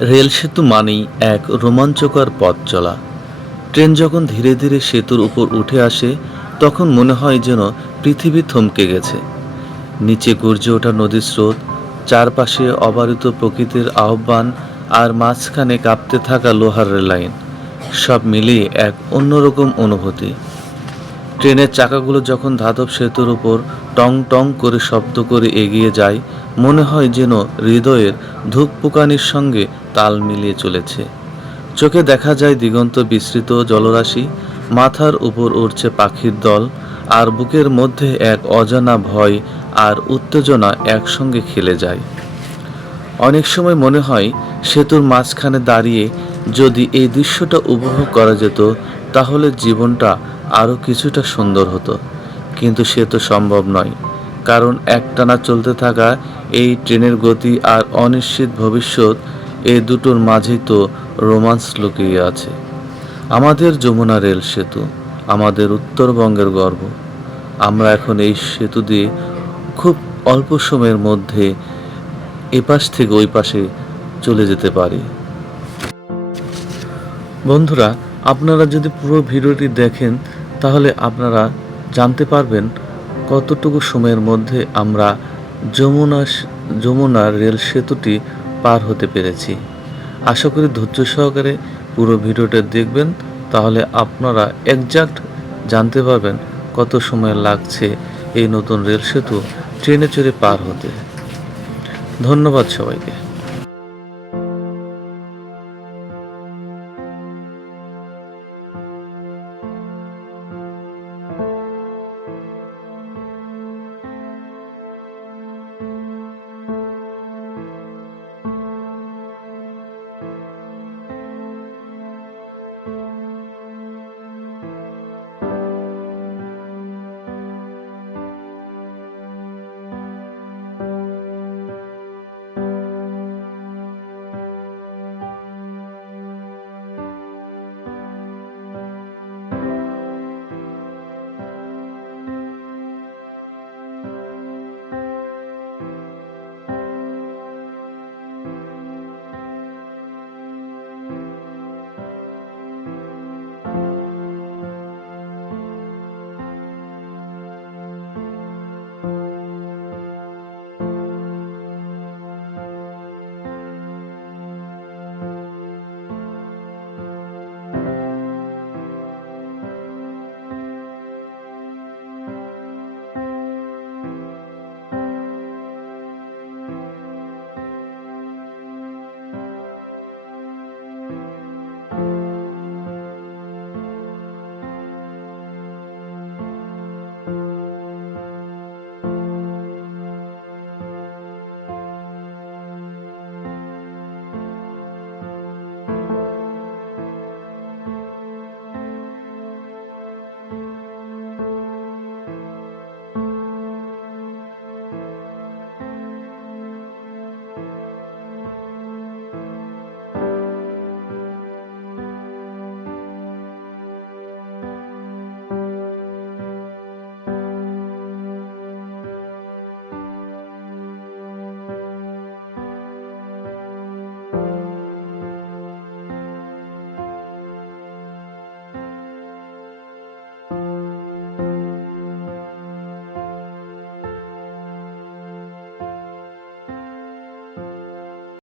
Rail সেতু মানেই এক রোমাঞ্চকর পথ চলা। ট্রেন যখন ধীরে ধীরে সেতুর উপর উঠে আসে, তখন মনে হয় যেন পৃথিবী থমকে গেছে। নিচে গর্জে ওঠা নদীর স্রোত, চারপাশে অবারিত প্রকৃতির আহ্বান আর মাঝখানে কাঁপতে থাকা লোহার রেলাইন সব মিলিয়ে এক অন্যরকম অনুভূতি। ট্রেনের চাকাগুলো যখন ধাতব সেতুর উপর টং টং করে শব্দ করে এগিয়ে যায়, মনে হয় যেন হৃদয়ের ধূপপুকানির সঙ্গে তাল মিলিয়ে চলেছে। চোখে দেখা যায় দিগন্ত বিস্তৃত জলরাশি, মাথার উপর উড়ছে পাখির দল, আর বুকের মধ্যে এক অজানা ভয় আর উত্তেজনা একসঙ্গে খেলে যায়। অনেক সময় মনে হয় সেতুর মাঝখানে দাঁড়িয়ে যদি এই দৃশ্যটা উপভোগ করা যেত, তাহলে জীবনটা আরও কিছুটা সুন্দর হতো। কিন্তু সে তো সম্ভব নয়, কারণ একটানা চলতে থাকা এই ট্রেনের গতি আর অনিশ্চিত ভবিষ্যৎ এ দুটোর মাঝেই তো রোমান্স লুকিয়ে আছে। আমাদের যমুনা রেল সেতু, আমাদের উত্তরবঙ্গের গর্ব। আমরা এখন এই সেতু দিয়ে খুব অল্প সময়ের মধ্যে এপাশ থেকে ওই পাশে চলে যেতে পারি। বন্ধুরা, আপনারা যদি পুরো ভিডিওটি দেখেন তাহলে আপনারা জানতে পারবেন কতটুকু সময়ের মধ্যে আমরা যমুনা যমুনা রেল সেতুটি পার হতে পেরেছি। আশা করি ধৈর্য সহকারে পুরো ভিডিওটা দেখবেন, তাহলে আপনারা একজাক্ট জানতে পারবেন কত সময় লাগছে এই নতুন রেল সেতু ট্রেনে চড়ে পার হতে। ধন্যবাদ সবাইকে।